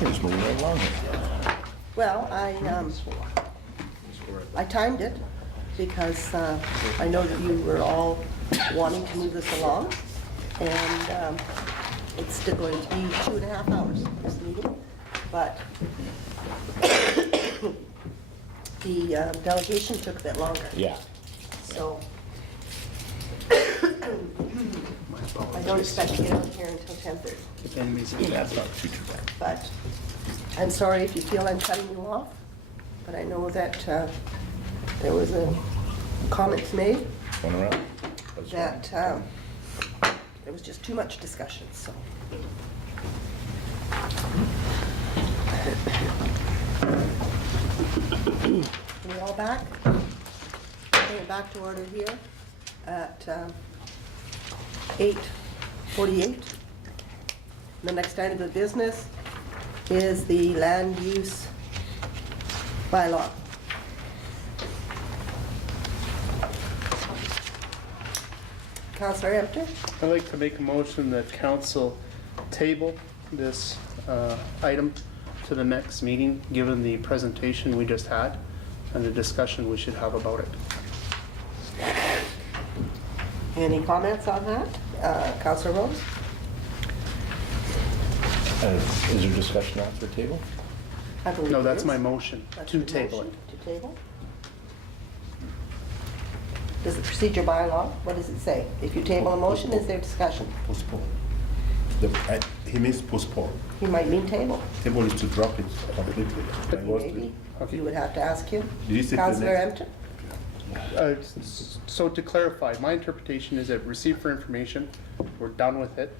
We're just moving right along here. Well, I timed it because I know that you were all wanting to move this along, and it's still going to be 2.5 hours, this meeting, but the delegation took a bit longer. Yeah. So I don't expect to get out here until 10:30. That's not too bad. But I'm sorry if you feel I'm cutting you off, but I know that there was a comments made One around? That's that there was just too much discussion, so. Are we all back? Bring it back to order here at 8:48. The next item of business is the land use bylaw. Councillor Empton? I'd like to make a motion that council table this item to the next meeting, given the presentation we just had and the discussion we should have about it. Any comments on that? Councillor Rose? Is there discussion after the table? I believe No, there that's is. my motion, That's to your table motion, it. To table? Does the procedure bylaw, what does it say? If you table a motion, is there discussion? Postpone. He means postpone. He might mean table. Table is to drop it completely. I was to- Maybe. Okay. You would have to ask him. Did you say to the Councillor next- Empton? So to clarify, my interpretation is that receive for information, we're done with it.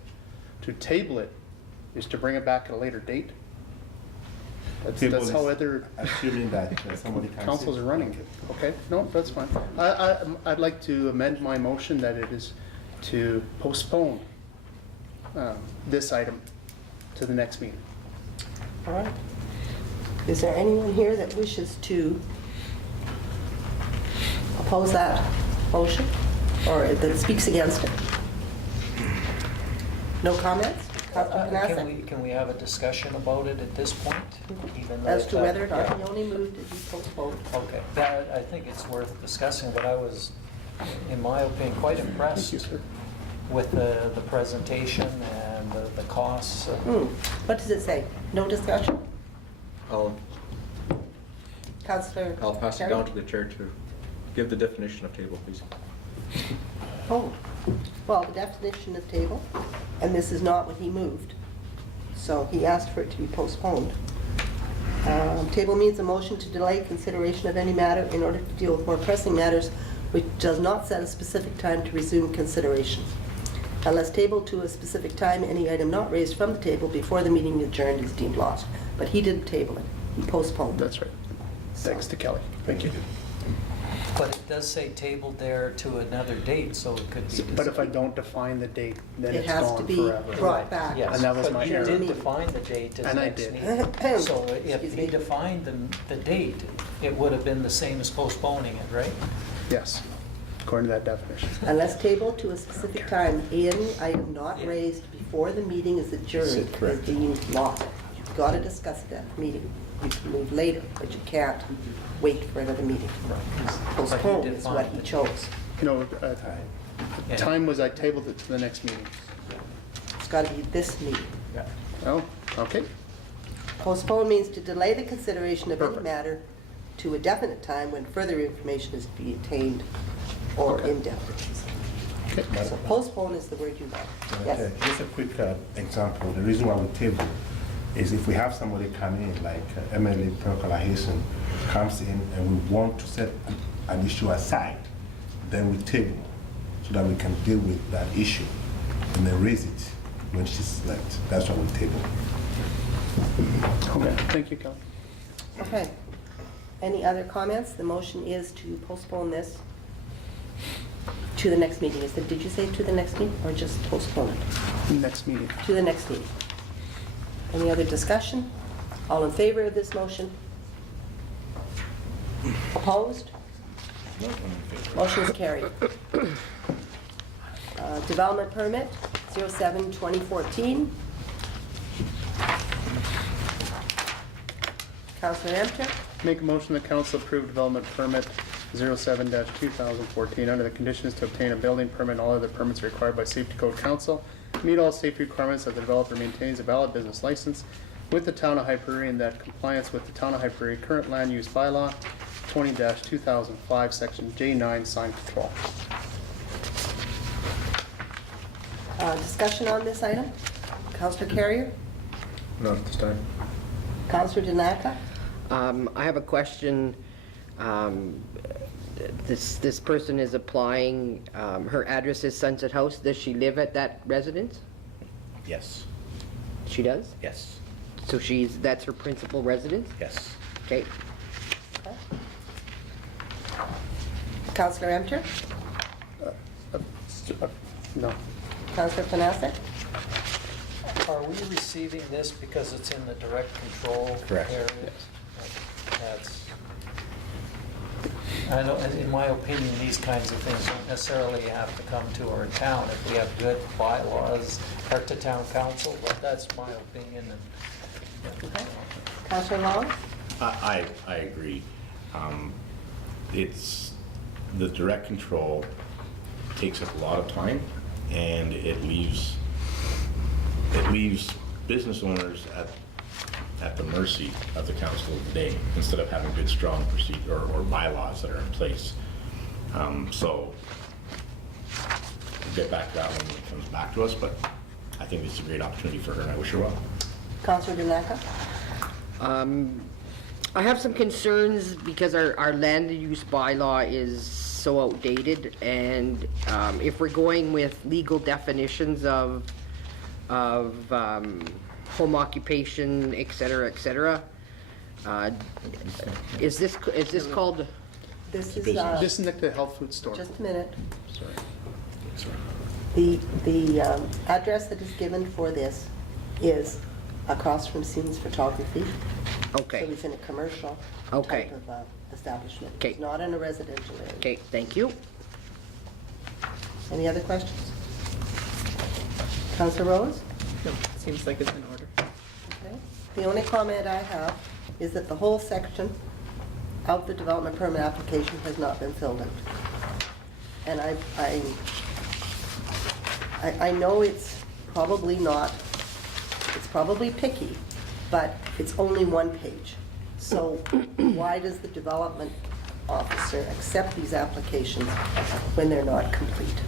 To table it is to bring it back at a later date. Table That's how is other Assuming that somebody can. councils say- are running it. Okay, no, that's fine. I'd like to amend my motion that it is to postpone this item to the next meeting. All right. Is there anyone here that wishes to oppose that motion or that speaks against it? No comments? Councillor Panassa? Can we have a discussion about it at this point? even though As to that- whether or not yeah. he only moved it, he postponed. Okay, that, I think it's worth discussing, but I was, in my opinion, quite impressed Thank you, sir. with the presentation and the costs. What does it say? No discussion? I'll Councillor pass it Terry? down to the chair to give the definition of table, please. Oh, well, the definition of table, and this is not what he moved. So he asked for it to be postponed. Table means a motion to delay consideration of any matter in order to deal with more pressing matters which does not set a specific time to resume consideration. Unless tabled to a specific time, any item not raised from the table before the meeting adjourned is deemed lost. But he didn't table it, he postponed it. That's right. Thanks to Kelly. Thank you. But it does say tabled there to another date, so it could be. But if I don't define the date, then It it's has to gone be forever. brought back. Yes, And that was but my you error. did define the date as And I next did. meeting. So if Excuse me. he defined the date, it would have been the same as postponing it, right? Yes, according to that definition. Unless tabled to a specific time, any item not raised before the meeting is adjourned is correct. deemed lost. You've got to discuss it at the meeting. You can move later, but you can't wait for another meeting. Postpone is what he chose. No, Yeah. time was I tabled it to the next meeting. It's got to be this meeting. Oh, okay. Postpone means to delay the consideration of any Perfect. matter to a definite time when further information is to be obtained or Okay. in-depth. Okay. So postpone is the word you want. Yes? Okay, just a quick example. The reason why we table is if we have somebody come in, like Emily Percola-Hasten comes in and we want to set an issue aside, then we table so that we can deal with that issue and then raise it when she's left. That's why we table. Okay, thank you, Kelly. Okay. Any other comments? The motion is to postpone this to the next meeting. Did you say to the next meeting or just postpone it? Next meeting. To the next meeting. Any other discussion? All in favor of this motion? Opposed? Motion is carried. Development permit, 07-2014. Councillor Emcher? Make a motion that council approve development permit 07-2014 under the conditions to obtain a building permit and all other permits required by Safety Code Council. Meet all safety requirements that the developer maintains a valid business license with the Town of High Prairie and that compliance with the Town of High Prairie current land use bylaw 20-2005 section J9 sign control. Discussion on this item? Councillor Carrier? Not at this time. Councillor Dinaka? I have a question. This person is applying, her address is Sunset House. Does she live at that residence? Yes, She does? yes, So that's her principal residence? yes. Okay. Councillor Emcher? No. Councillor Panasek? Are we receiving this because it's in the direct control Correct. area? I know, in my opinion, these kinds of things don't necessarily have to come to our town if we have good bylaws or to town council, but that's my opinion. Okay. Councillor Long? I agree. It's, the direct control takes up a lot of time, and it leaves business owners at the mercy of the council of the day, instead of having good, strong procedure or bylaws that are in place. So we'll get back to that when it comes back to us, but I think it's a great opportunity for her, and I wish her well. Councillor Dinaka? I have some concerns because our land use bylaw is so outdated, and if we're going with legal definitions of home occupation, et cetera, is this called? This is, Business. This is the health food store. just a minute. Sorry. The address that is given for this is across from Scenes Photography. Okay. So it's in a commercial Okay. type of establishment. Okay. It's not in a residential area. Okay, thank you. Any other questions? Councillor Rose? No, seems like it's in order. Okay. The only comment I have is that the whole section of the development permit application has not been filled out. And I know it's probably not, it's probably picky, but it's only one page. So why does the development officer accept these applications when they're not complete?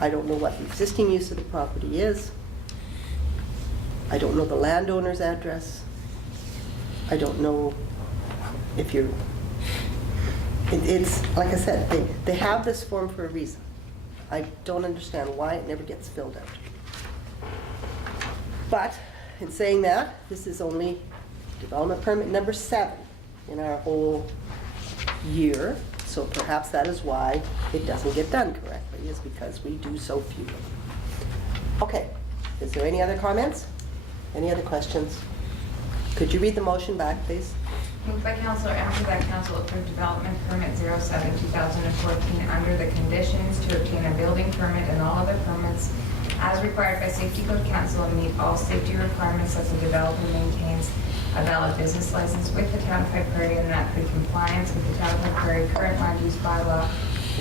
I don't know what the existing use of the property is. I don't know the landowner's address. I don't know if you're, it's, like I said, they have this form for a reason. I don't understand why it never gets filled out. But in saying that, this is only development permit number 7 in our whole year. So perhaps that is why it doesn't get done correctly, is because we do so few. Okay, is there any other comments? Any other questions? Could you read the motion back, please? Moved by Councillor Emcher that Council approve development permit 07-2014 under the conditions to obtain a building permit and all other permits as required by Safety Code Council and meet all safety requirements as the developer maintains a valid business license with the Town of High Prairie and that the compliance with the Town of High Prairie current land use bylaw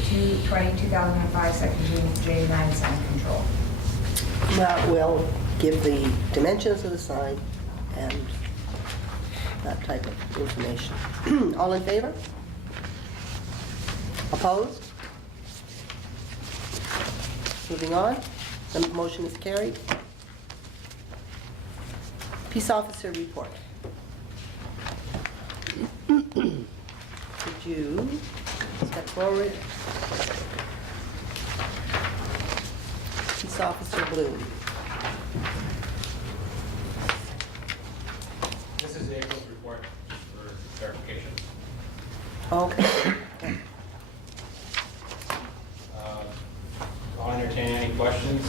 20-2005 section J9 sign control. That will give the dimensions of the sign and that type of information. All in favor? Opposed? Moving on, the motion is carried. Peace officer report. Could you step forward? Peace officer Bloom. This is April's report, just for clarification. Okay. I'll entertain any questions.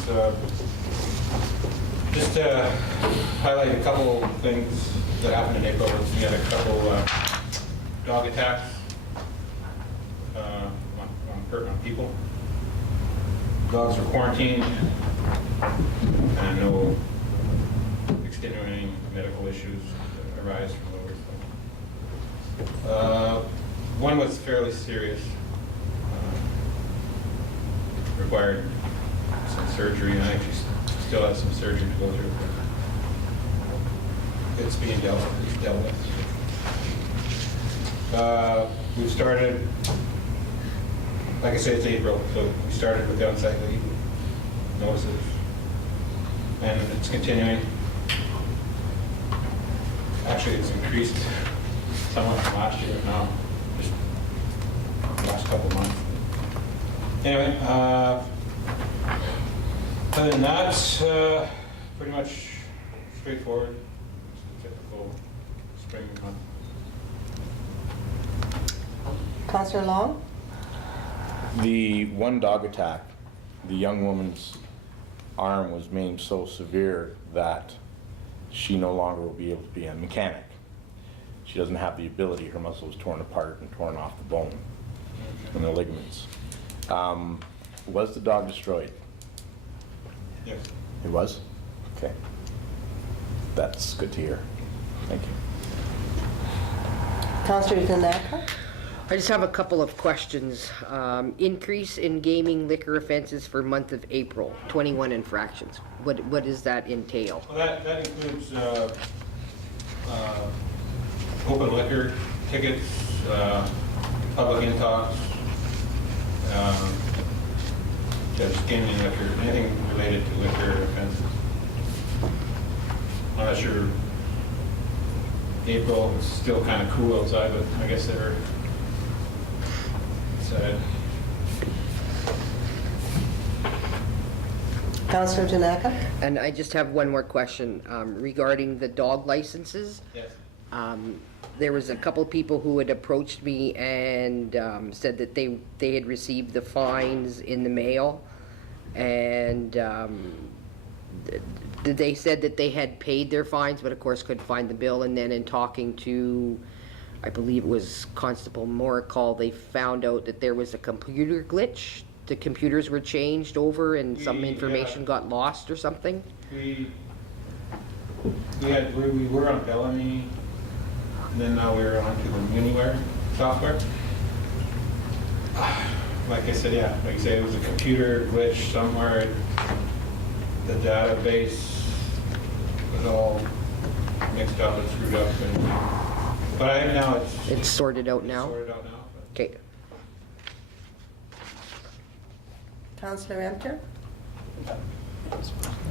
Just to highlight a couple things that happened in April. We had a couple dog attacks on people. Dogs were quarantined and no extenuating medical issues that arise from the work. One was fairly serious, required some surgery, and I actually still have some surgery to go through. It's being dealt with. We've started, like I said, it's April, so we started with the on-site leave notices, and it's continuing. Actually, it's increased somewhat from last year now, just the last couple of months. Anyway, other than that, pretty much straightforward, typical spring month. Councillor Long? The one dog attack, the young woman's arm was maimed so severe that she no longer will be able to be a mechanic. She doesn't have the ability. Her muscle was torn apart and torn off the bone and the ligaments. Was the dog destroyed? Yes. It was? Okay. That's good to hear. Thank you. Councillor Zanaka? I just have a couple of questions. Increase in gaming liquor offenses for month of April, 21 infractions. What does that entail? Well, that includes open liquor tickets, public intox, just gaming liquor, anything related to liquor offenses. I'm not sure. April is still kind of cool outside, but I guess they're inside. Councillor Tanaka? And I just have one more question regarding the dog licenses. Yes. There was a couple people who had approached me and said that they had received the fines in the mail, and they said that they had paid their fines, but of course couldn't find the bill. And then in talking to, I believe it was Constable Moricall, they found out that there was a computer glitch. The computers were changed over and some information got lost or something. We were on Bellamy, and then now we're on to the Uniware software. Like I said, yeah, like you say, it was a computer glitch somewhere. The database was all mixed up and screwed up. But I think now It's sorted out now? sorted out now. Okay. Councillor Emter?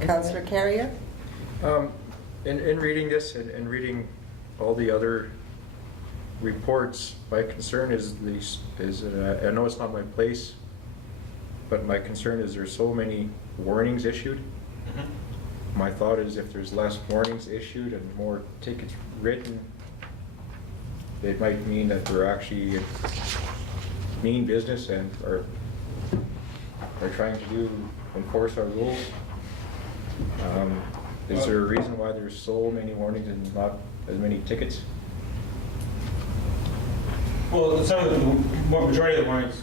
Councillor Carrier? In reading this and reading all the other reports, my concern is I know it's not my place, but my concern is there's so many warnings issued. Mm-hmm. My thought is if there's less warnings issued and more tickets written, it might mean that we're actually mean business and are trying to enforce our rules. Is there a reason why there's so many warnings and not as many tickets? Well, some of the majority of the warnings,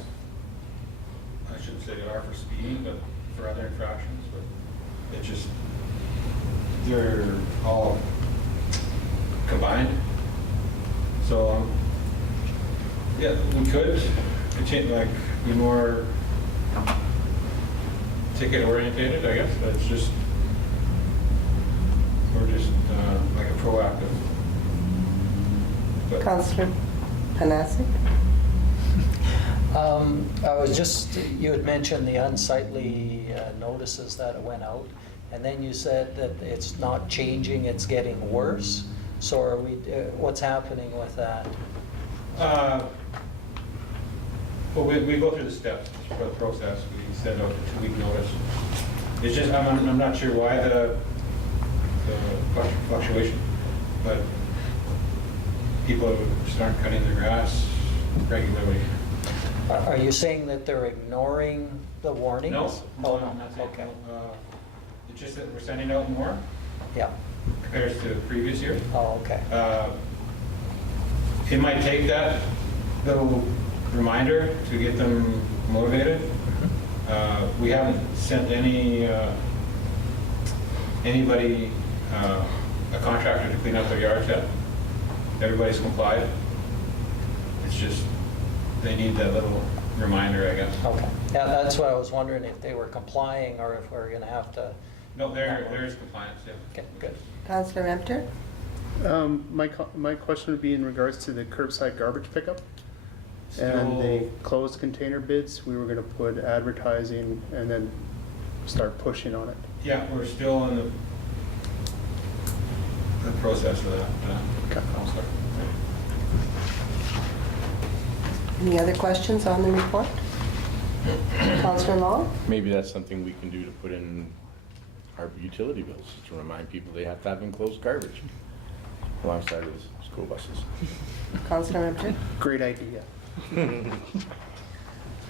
I shouldn't say are for speeding, but for other infractions, but it just, they're all combined. So, yeah, we could continue, like, be more ticket orientated, I guess. That's just, we're just like a proactive. But Councillor Panasic? I was just, you had mentioned the unsightly notices that went out, and then you said that it's not changing, it's getting worse. So are we, what's happening with that? Well, we go through the steps for the process. We send out a 2-week notice. It's just, I'm not sure why the fluctuation, but people just aren't cutting their grass regularly. Are you saying that they're ignoring the warnings? No, Oh, I'm not saying okay. no. It's just that we're sending out more Yeah. compared to the previous year. Oh, okay. It might take that little reminder to get them motivated. We haven't sent anybody a contractor to clean up their yards yet. Everybody's complied. It's just, they need that little reminder, I guess. Okay, yeah, that's what I was wondering, if they were complying or if we're gonna have to, No, there is compliance, yeah. okay, good. Councillor Emter? My question would be in regards to the curbside garbage pickup and the Still- closed container bids. We were gonna put advertising and then start pushing on it. Yeah, we're still in the process of that, Okay. Counselor. Any other questions on the report? Councillor Long? Maybe that's something we can do to put in our utility bills, to remind people they have to have enclosed garbage alongside of the school buses. Councillor Emter? Great idea.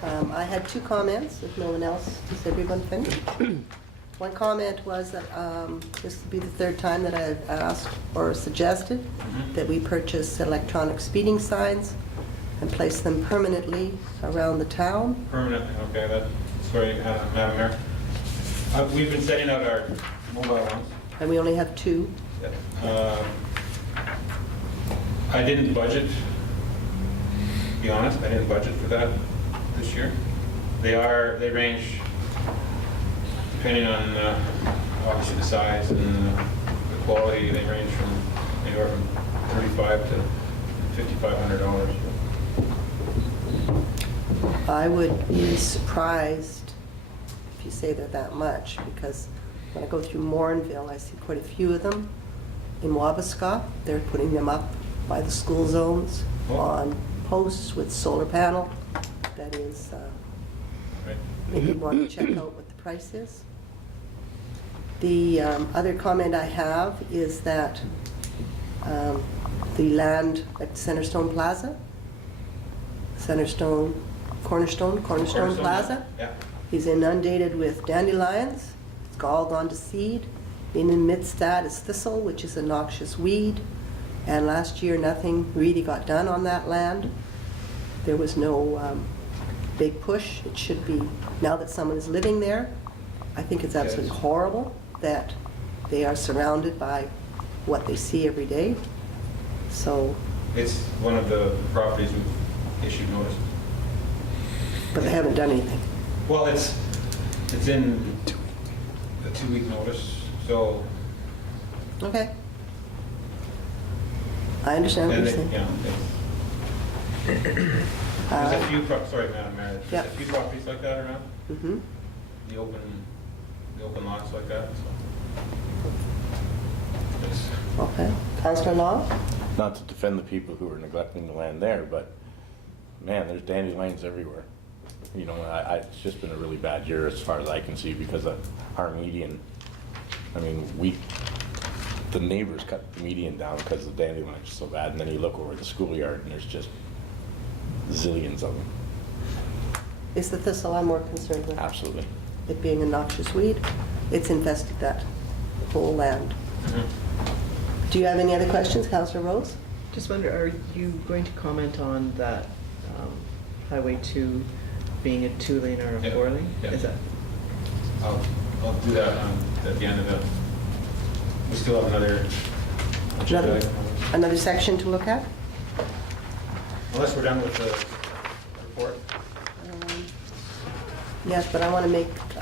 I had two comments, if no one else, is everyone finished? One comment was that this would be the third time that I've asked or suggested that we purchase electronic speeding signs and place them permanently around the town. Permanently, okay, sorry, Madam Mayor. We've been setting out our mobile ones. And we only have two. I didn't budget, to be honest, I didn't budget for that this year. They range, depending on obviously the size and the quality, they range from anywhere from $35 to $5,500. I would be surprised if you say they're that much, because when I go through Morinville, I see quite a few of them. In Wabasca, they're putting them up by the school zones on posts with solar panel. That is, Right. maybe want to check out what the price is. The other comment I have is that the land at Centerstone Plaza, Cornerstone Plaza, Yeah. is inundated with dandelions. It's all gone to seed. In amidst that is thistle, which is a noxious weed. And last year, nothing really got done on that land. There was no big push. It should be, now that someone is living there, I think it's absolutely Yes. horrible that they are surrounded by what they see every day. So, It's one of the properties we've issued notice. but they haven't done anything. Well, it's in a 2-week notice, so. Okay. I understand what and you're it- saying. There's a few, sorry, Madam Mayor, Yeah. there's a few properties like that around, Mhm. the open lots like that, so. It's- Okay. Councillor Law? Not to defend the people who are neglecting the land there, but man, there's dandelions everywhere. You know, it's just been a really bad year as far as I can see because of our median. I mean, the neighbors cut the median down because the dandelions are so bad, and then you look over the schoolyard and there's just zillions of them. It's the thistle I'm more concerned with. Absolutely. It being a noxious weed, it's infested that whole land. Mhm. Do you have any other questions, Councillor Rose? Just wonder, are you going to comment on that Highway 2 being a 2-lane or a Yeah. 4-lane? Yeah. Is that, I'll do that at the end of the, we still have another. Another section to look at? Unless we're done with the report. Yes, but I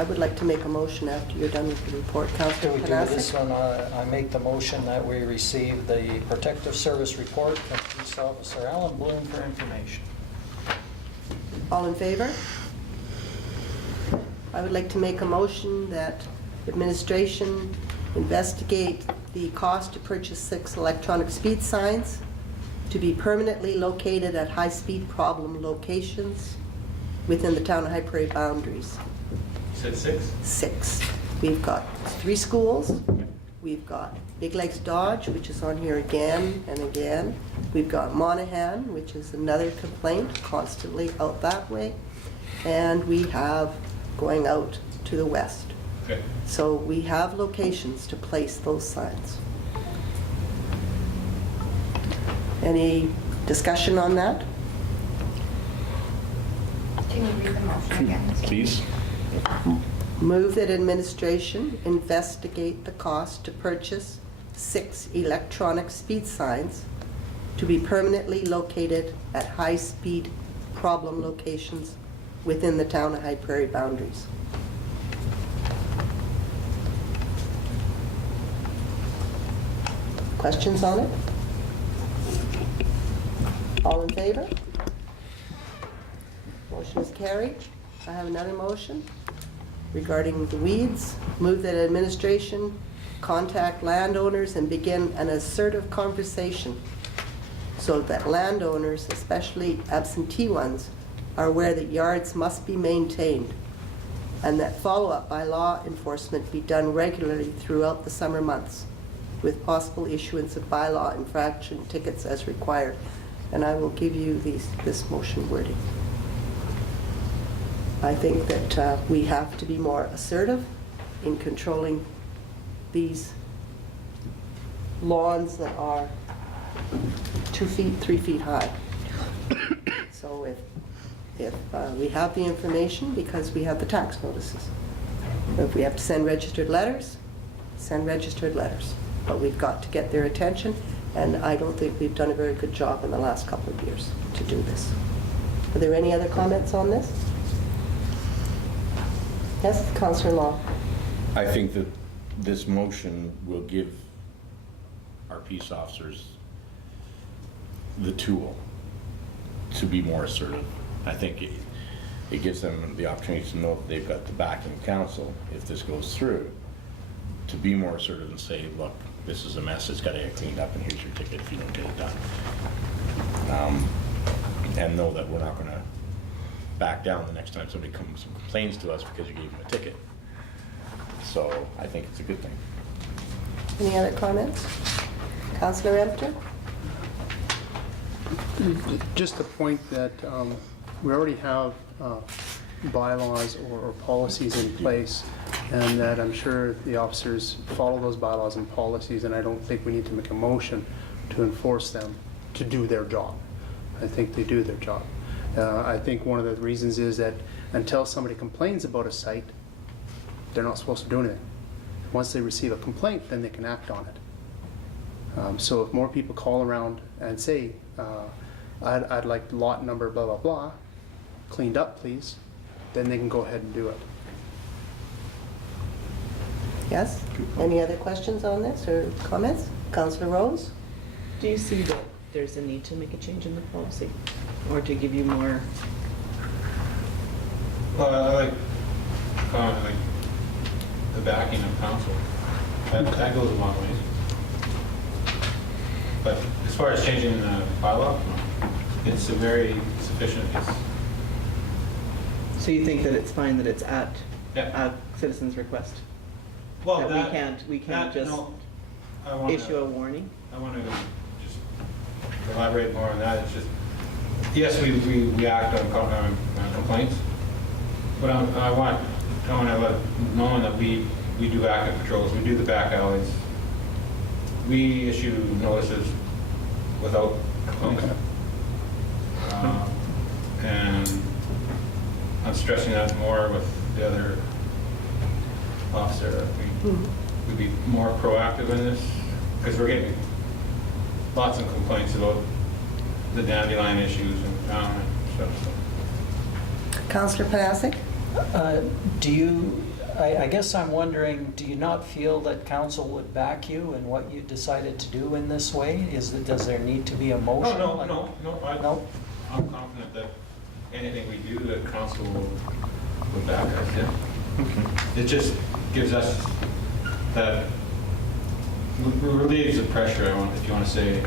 would like to make a motion after you're done with the report, Do Councillor we do this Panasic. one? I make the motion that we receive the Protective Service report from Police Officer Alan Bloom for information. All in favor? I would like to make a motion that administration investigate the cost to purchase 6 electronic speed signs to be permanently located at high-speed problem locations within the town of High Prairie boundaries. You said 6? 6. We've got 3 schools. We've got Big Lakes Dodge, which is on here again and again. We've got Monaghan, which is another complaint, constantly out that way. And we have going out to the west. Okay. So we have locations to place those signs. Any discussion on that? Can you read the motion again? Please? Move that administration investigate the cost to purchase 6 electronic speed signs to be permanently located at high-speed problem locations within the town of High Prairie boundaries. Questions on it? All in favor? Motion is carried. I have another motion regarding the weeds. Move that administration contact landowners and begin an assertive conversation so that landowners, especially absentee ones, are aware that yards must be maintained and that follow-up by law enforcement be done regularly throughout the summer months with possible issuance of bylaw infraction tickets as required. And I will give you this motion wording. I think that we have to be more assertive in controlling these lawns that are 2 feet, 3 feet high. So if we have the information, because we have the tax notices. If we have to send registered letters, send registered letters. But we've got to get their attention, and I don't think we've done a very good job in the last couple of years to do this. Are there any other comments on this? Yes, Councillor Law. I think that this motion will give our peace officers the tool to be more assertive. I think it gives them the opportunity to know that they've got the backing of council, if this goes through, to be more assertive and say, look, this is a mess, it's got to get cleaned up, and here's your ticket if you don't get it done. And know that we're not going to back down the next time somebody comes and complains to us because you gave them a ticket. So I think it's a good thing. Any other comments? Councillor Empton? Just the point that we already have bylaws or policies in place, and that I'm sure the officers follow those bylaws and policies, and I don't think we need to make a motion to enforce them to do their job. I think they do their job. I think one of the reasons is that until somebody complains about a site, they're not supposed to do anything. Once they receive a complaint, then they can act on it. So if more people call around and say, I'd like lot number blah, blah, blah, cleaned up, please, then they can go ahead and do it. Yes? Any other questions on this or comments? Councillor Rose? Do you see that there's a need to make a change in the policy? Or to give you more? Well, I like the backing of council. That goes a long ways. But as far as changing the bylaw, it's a very sufficient. So you think that it's fine that it's at Yeah. a citizen's request? Well, That we can't just no, I wanna- issue a warning? I want to just elaborate more on that. It's just, yes, we act on complaints, but I want to let known that we do active patrols, we do the back alleys, we issue notices without complaints. And I'm stressing that more with the other officer. We'd be more proactive in this, because we're getting lots of complaints about the dandelion issues in town and stuff. So. Councillor Panasic? I guess I'm wondering, do you not feel that council would back you in what you decided to do in this way? Does there need to be a motion? No. No? I'm confident that anything we do, the council will back us, yeah. It just gives us that, relieves the pressure, if you want to say,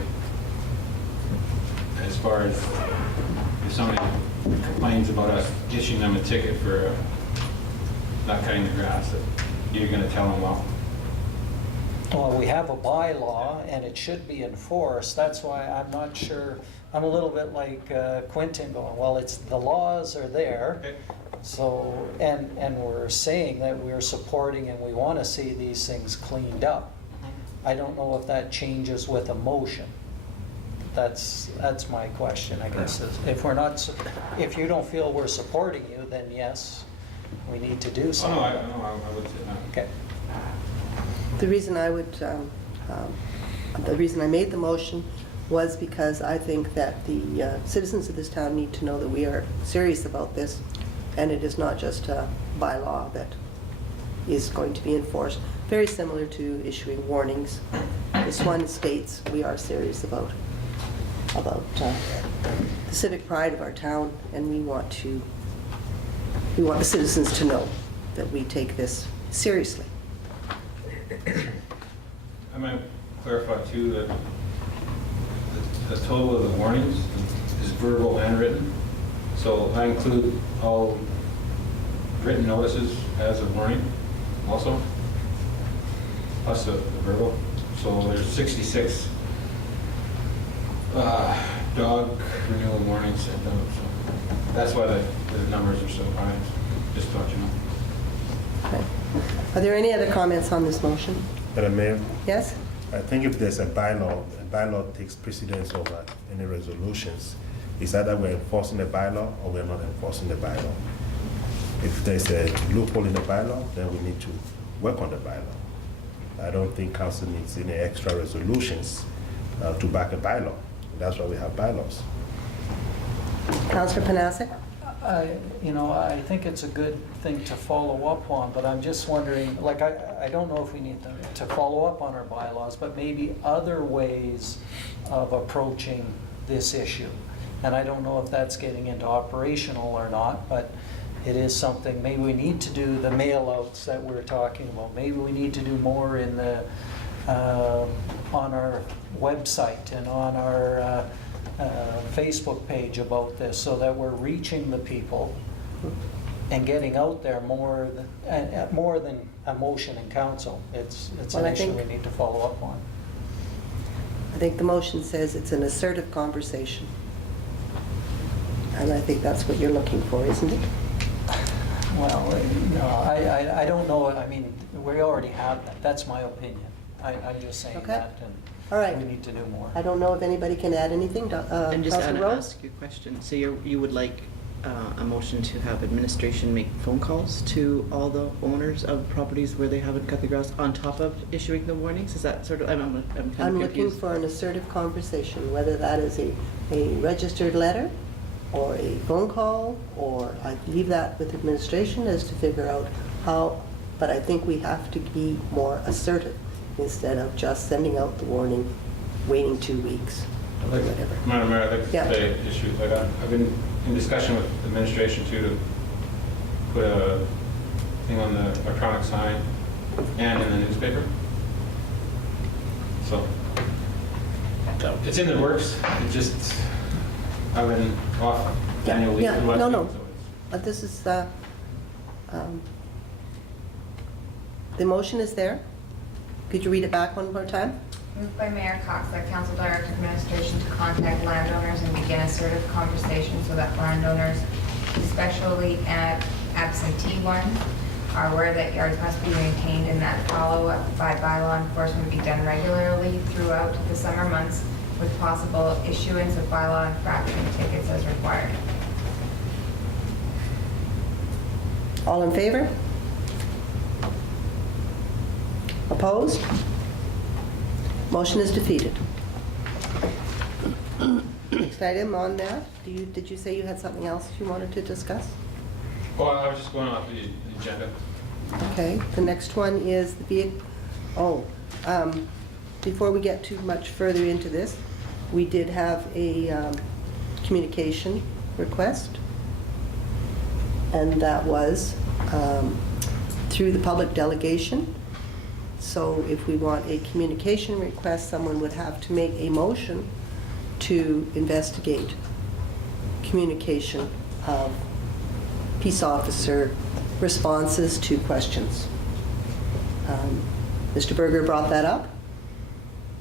as far as if somebody complains about us issuing them a ticket for not cutting the grass, that you're going to tell them, Well, we have a bylaw and it should be enforced. That's why I'm not sure. I'm a little bit like Quentin going, well, it's the laws are there. okay. So, and we're saying that we're supporting and we want to see these things cleaned up. I don't know if that changes with a motion. That's my question, I guess. Is if you don't feel we're supporting you, then yes, we need to do Oh, something. no, I would say that. Okay. The reason I would The reason I made the motion was because I think that the citizens of this town need to know that we are serious about this, and it is not just a bylaw that is going to be enforced, very similar to issuing warnings. This one states we are serious about the civic pride of our town, and we want the citizens to know that we take this seriously. I might clarify too that the total of the warnings is verbal and written. So I include all written notices as a warning also, plus the verbal. So there's 66 dog renewal warnings sent out. So that's why the numbers are so high, just to let you know. Okay. Are there any other comments on this motion? Madam Mayor, Yes? I think if there's a bylaw takes precedence over any resolutions. It's either we're enforcing the bylaw or we're not enforcing the bylaw. If there's a loophole in the bylaw, then we need to work on the bylaw. I don't think council needs any extra resolutions to back a bylaw. That's why we have bylaws. Councillor Panasic? I think it's a good thing to follow up on, but I'm just wondering, like, I don't know if we need to follow up on our bylaws, but maybe other ways of approaching this issue. And I don't know if that's getting into operational or not, but it is something, maybe we need to do the mail-outs that we're talking about. Maybe we need to do more in the, on our website and on our Facebook page about this, so that we're reaching the people and getting out there more than a motion in council. It's Well, an I issue think- we need to follow up on. I think the motion says it's an assertive conversation. And I think that's what you're looking for, isn't it? Well, no, I don't know. I mean, we already have that. That's my opinion. I'm just saying Okay. that, All right. and we need to do more. I don't know if anybody can add anything. And just Councillor Rose? ask you a question. So you would like a motion to have administration make phone calls to all the owners of properties where they haven't cut the grass on top of issuing the warnings? Is that sort of, I'm kind of I'm looking confused. for an assertive conversation, whether that is a registered letter or a phone call, or I leave that with administration as to figure out how, but I think we have to be more assertive instead of just sending out the warning, waiting 2 weeks, or whatever. Madam Mayor, I'd like to Yeah. say issues. Like I've been in discussion with administration too to put a thing on the electronic sign and in the newspaper. So it's in the works. It just, I've been off annual leave Yeah, for the last no, week, no. so it's- But this is, the motion is there. Could you read it back one more time? Moved by Mayor Cox that council direct administration to contact landowners and begin assertive conversations so that landowners, especially absentee ones, are aware that yards must be maintained and that follow-up by bylaw enforcement be done regularly throughout the summer months with possible issuance of bylaw infraction tickets as required. All in favor? Opposed? Motion is defeated. Next item on that, did you say you had something else you wanted to discuss? Well, I was just going off the agenda. Okay, the next one is the before we get too much further into this, we did have a communication request, and that was through the public delegation. So if we want a communication request, someone would have to make a motion to investigate communication of peace officer responses to questions. Mr. Berger brought that up,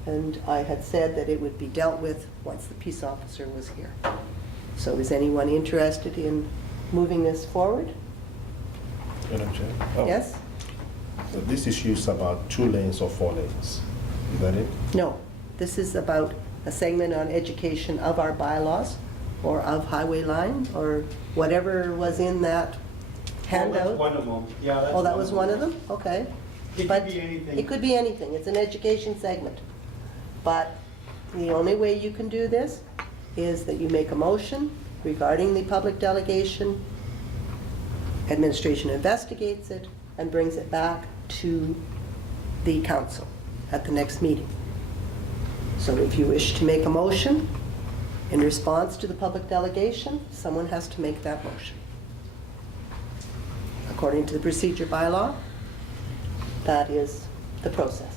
and I had said that it would be dealt with once the peace officer was here. So is anyone interested in moving this forward? Madam Chair? Oh, Yes? so this issue is about 2 lanes or 4 lanes. Is that it? No. This is about a segment on education of our bylaws, or of highway line, or whatever was in that handout. One of them, yeah. Oh, that was one of them? Okay. It But could be anything. It could be anything. It's an education segment. But the only way you can do this is that you make a motion regarding the public delegation, administration investigates it, and brings it back to the council at the next meeting. So if you wish to make a motion in response to the public delegation, someone has to make that motion. According to the procedure bylaw, that is the process.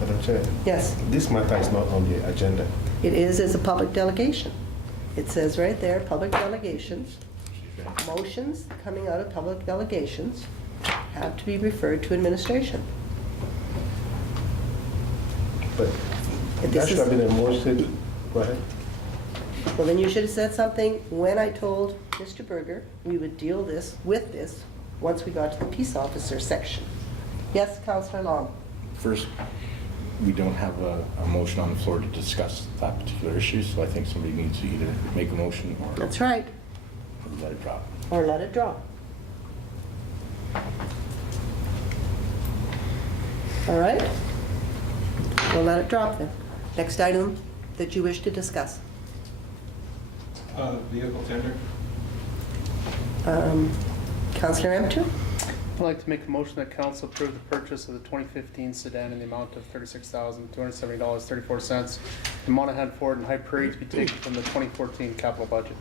Madam Chair, Yes, this matter is not on the agenda. it is as a public delegation. It says right there, public delegations, motions coming out of public delegations have to be referred to administration. But If that this should have is- been a motion. Go ahead. Well, then you should have said something when I told Mr. Berger we would deal with this once we got to the peace officer section. Yes, Councillor Long? First, we don't have a motion on the floor to discuss that particular issue, so I think somebody needs to either make a motion or That's right. let it drop. Or let it drop. All right? We'll let it drop then. Next item that you wish to discuss. Vehicle tender. Councillor Emter? I'd like to make a motion that council approve the purchase of the 2015 sedan in the amount of $36,270.34 in Monaghan, Ford, and High Prairie to be taken from the 2014 capital budget.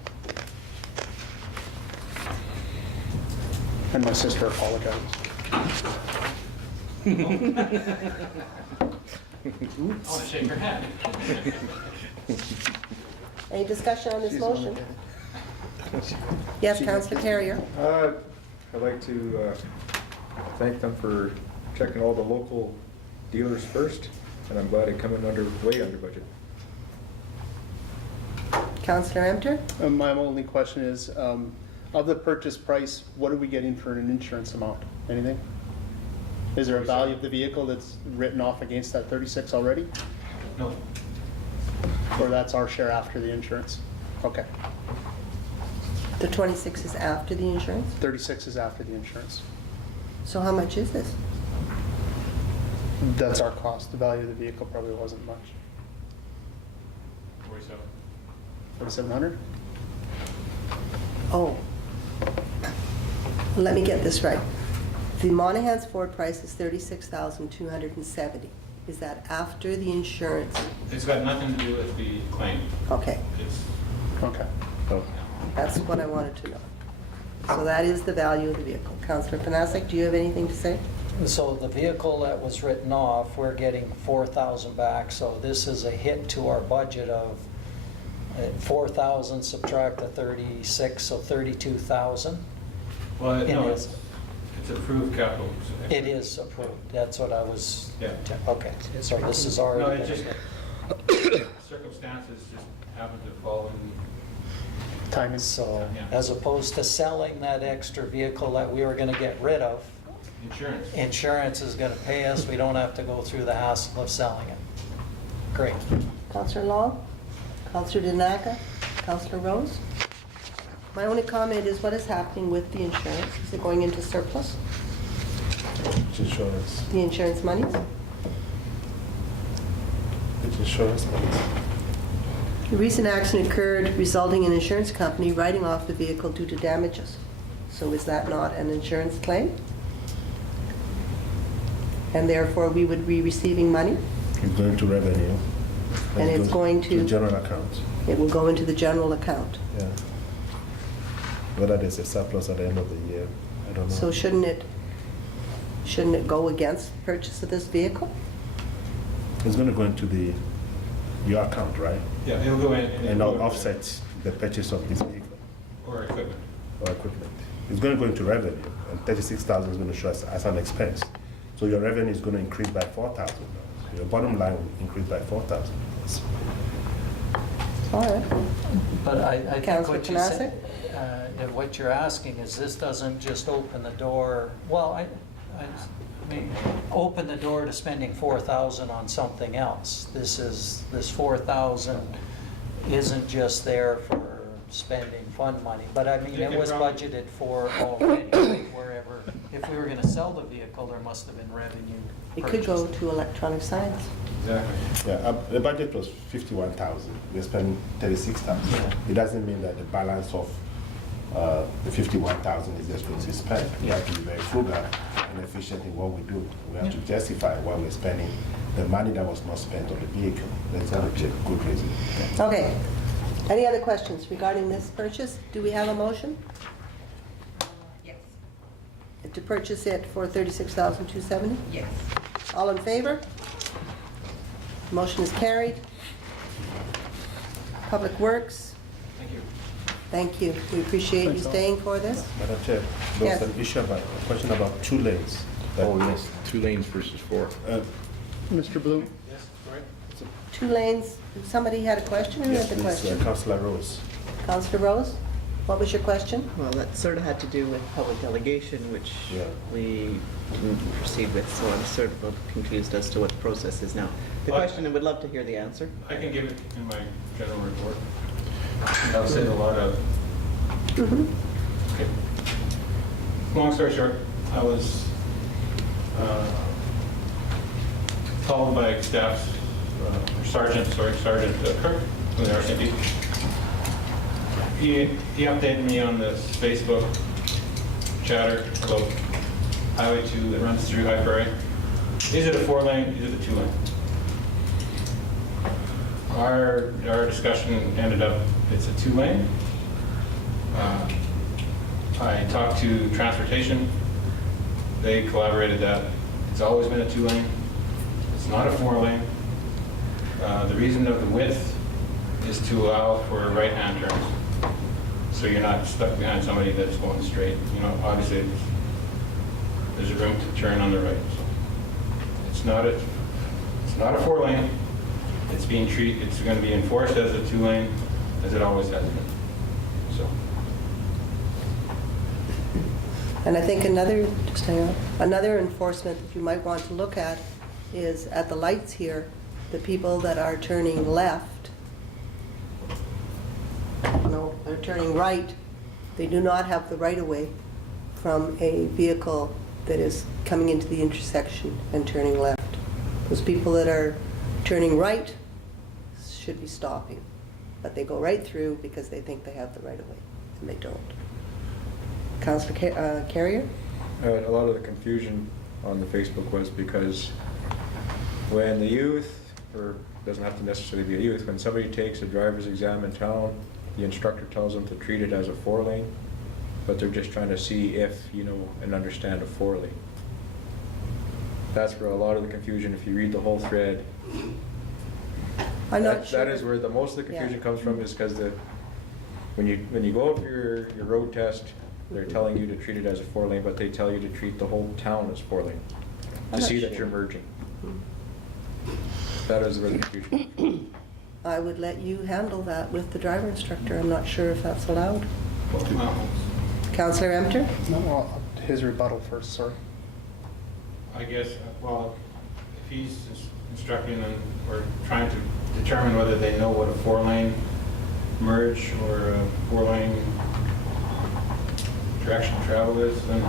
And my sister apologizes. I want to shake her hand. Any discussion on this She's motion? on Yes, Councillor Carrier? I'd like to thank them for checking all the local dealers first, and I'm glad it come in way under budget. Councillor Emter? My only question is, of the purchase price, what are we getting for an insurance amount? Anything? Is there a value of the vehicle that's written off against that 36 already? No. Or that's our share after the insurance? Okay. The 26 is after the insurance? 36 is after the insurance. So how much is this? That's our cost. The value of the vehicle probably wasn't much. 47. 4,700? Oh. Let me get this right. The Monaghan's Ford price is $36,270. Is that after the insurance? It's got nothing to do with the claim. Okay, It's, Okay. that's what I wanted to know. So that is the value of the vehicle. Councillor Panasek, do you have anything to say? So the vehicle that was written off, we're getting 4,000 back, so this is a hit to our budget of 4,000 subtract the 36, so 32,000. well, no, It is. it's approved capital. It is approved, that's what I was, Yeah. okay, so this is No, already. it just, circumstances just happen to fall in. Timing. So, Yeah. as opposed to selling that extra vehicle that we were gonna get rid of, Insurance. insurance is gonna pay us, we don't have to go through the hassle of selling it. Great. Councillor Long? Councillor Dinaka? Councillor Rose? My only comment is what is happening with the insurance? Is it going into surplus, Which insurance? the insurance monies? Which insurance? A recent accident occurred resulting in an insurance company writing off the vehicle due to damages. So is that not an insurance claim? And therefore, we would be receiving money? It's going to revenue. And it it's goes going to- general account. It will go into the general account. Yeah. Whether there's a surplus at the end of the year, I don't know. So shouldn't it go against purchase of this vehicle? It's going to go into your account, right? Yeah, it'll go in. And I'll offset the purchase of this vehicle Or equipment. or equipment. It's going to go into revenue, and 36,000 is going to show as an expense. So your revenue is going to increase by $4,000. Your bottom line will increase by $4,000. All right. But I think Councillor what you said, what you're asking is this doesn't just open the door, well, I mean, open the door to spending 4,000 on something else. This 4,000 isn't just there for spending fund money, but I mean, it was budgeted for already, wherever If we were gonna sell the vehicle, there must have been revenue It could go purchased. to electronic signs. Exactly. Yeah, the budget was 51,000. We're spending 36,000. Yeah. It doesn't mean that the balance of the 51,000 is just going to be spent. We have to be very frugal and efficient in what we do. We have to justify why we're spending the money that was not spent on the vehicle. That's got to be a good reason. Okay. Any other questions regarding this purchase? Do we have a motion Yes. to purchase it for $36,270? Yes. All in favor? Motion is carried. Public Works, Thank you. thank you. We appreciate you Thanks, all. staying for this. Madam Chair, there Yes. was an issue about, a question about 2 lanes. that- Oh, yes, 2 lanes versus 4. Mr. Bloom? Yes, correct. 2 lanes, somebody had a question? Who Yes, had the please, question? Councillor Rose. Councillor Rose, what was your question? Well, that sort of had to do with public delegation, which Yeah. we didn't proceed with, so I'm sort of confused as to what the process is now. The Well, question, I would love to hear the answer. I can give it in my general report. That'll save a lot of, Mhm. okay. Long story short, I was called by staff, Sergeant Kirk from the RCMP. He updated me on this Facebook chatter about Highway 2 that runs through High Prairie. Is it a 4-lane? Is it a 2-lane? Our discussion ended up, it's a 2-lane. I talked to transportation. They collaborated that it's always been a 2-lane. It's not a 4-lane. The reason of the width is to allow for right-hand turns. So you're not stuck behind somebody that's going straight. You know, obviously, there's a room to turn on the right. So it's not a 4-lane. It's being treated, it's going to be enforced as a 2-lane, as it always has been. So. And I think another, just hang on, another enforcement that you might want to look at is at the lights here, the people that are turning left, no, they're turning right, they do not have the right-of-way from a vehicle that is coming into the intersection and turning left. Those people that are turning right should be stopping, but they go right through because they think they have the right-of-way, and they don't. Councillor Carrier? A lot of the confusion on the Facebook was because when the youth, or doesn't have to necessarily be a youth, when somebody takes a driver's exam in town, the instructor tells them to treat it as a 4-lane, but they're just trying to see if you know and understand a 4-lane. That's where a lot of the confusion, if you read the whole thread, I'm not that sure. is where the most of the confusion Yeah. comes from, is because when you go for your road test, they're telling you to treat it as a 4-lane, but they tell you to treat the whole town as 4-lane, I'm to not see that sure. you're merging. That is where the confusion comes from. I would let you handle that with the driver instructor. I'm not sure if that's allowed. Well, Councillor Emter? No, well, his rebuttal first, sorry. I guess, well, if he's instructing them or trying to determine whether they know what a 4-lane merge or a 4-lane direction of travel is, then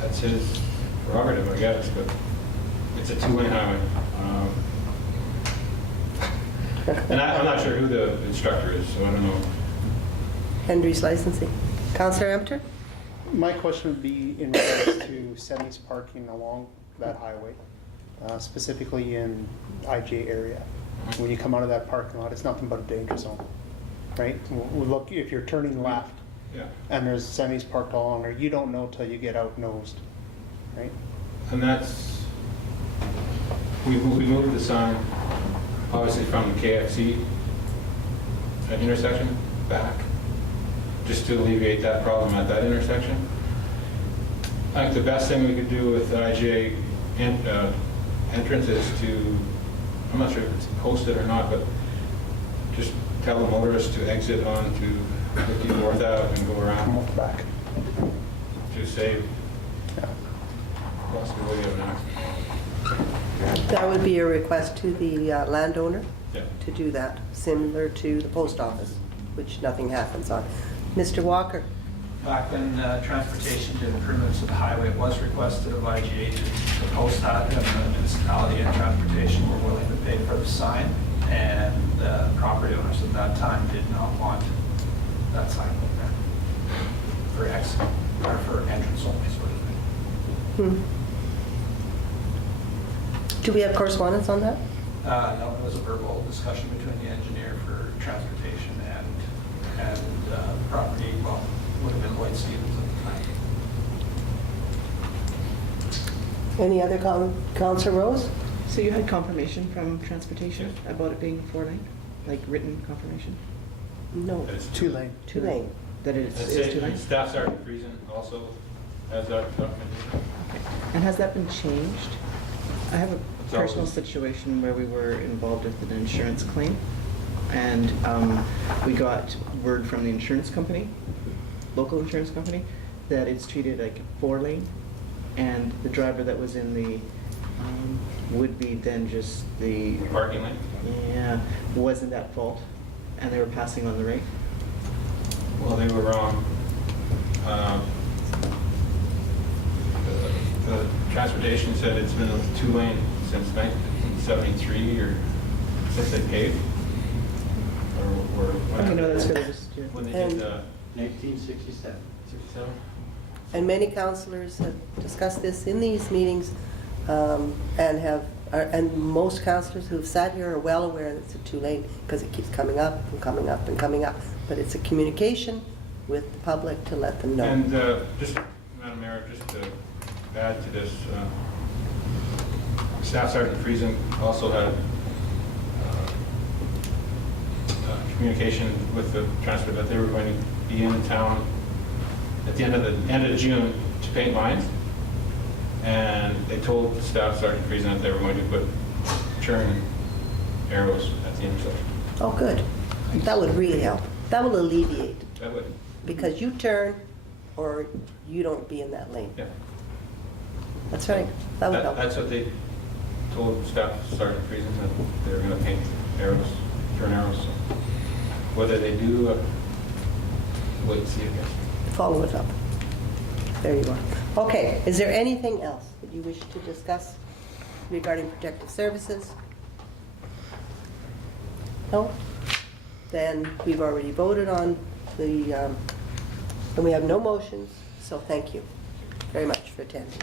that's his prerogative, I guess, but it's a 2-lane highway. And I'm not sure who the instructor is, so I don't know. Hendry's licensing. Councillor Emter? My question would be in regards to semis parking along that highway, specifically in IJ area. When you come out of that parking lot, it's nothing but a danger zone, right? We look, if you're turning left Yeah. and there's semis parked all along there, you don't know till you get out nosed, right? And that's, we moved the sign, obviously from the KFC intersection back, just to alleviate that problem at that intersection. I think the best thing we could do with the IGA entrance is to, I'm not sure if it's posted or not, but just tell the motorists to exit onto 54th Ave and go Come around off the back. to save Yeah. possibility of an accident. That would be a request to the landowner Yeah. to do that, similar to the post office, which nothing happens on. Mr. Walker? back when transportation did improvements to the highway, it was requested of IGA to post that, and the municipality and transportation were willing to pay for the sign, and the property owners at that time did not want that sign up there for exit, or for entrance only, sort of thing. Do we have correspondence on that? No, it was a verbal discussion between the engineer for transportation and property, well, would have been Lloyd Stevens at the time. Any other Councillor Rose? So you had confirmation from transportation about it being 4-lane, like written confirmation? No. It's 2-lane. 2-lane. That it I'd is say 2-lane? Staff Sergeant Friesen also has that documentation. And has that been changed? I have a It's personal always- situation where we were involved with an insurance claim, and we got word from the insurance company, local insurance company, that it's treated like 4-lane, and the driver that was in the, would be then just the, Parking lane? yeah, wasn't at fault, and they were passing on the rate. Well, they were wrong. The transportation said it's been a 2-lane since 1973, or since they paved. Or Okay, no, that's good, I just, yeah. when they And- did 1967. 67. And many councillors have discussed this in these meetings, and most councillors who have sat here are well aware that it's a 2-lane, because it keeps coming up and coming up and coming up. But it's a communication with the public to let them know. And just, Madam Mayor, just to add to this, Staff Sergeant Friesen also had communication with the transport that they were going to be in town at the end of June to paint lines. And they told Staff Sergeant Friesen that they were going to put turn arrows at the intersection. Oh, good. That would really help. That will alleviate, That would, because you turn or you don't be in that lane. yeah. That's right. That would help. That's what they told Staff Sergeant Friesen, that they were going to paint arrows, turn arrows. So whether they do, wait and see, I guess. Follow it up. There you are. Okay, is there anything else that you wish to discuss regarding protective services? No? Then we've already voted on the, and we have no motions, so thank you very much for attending.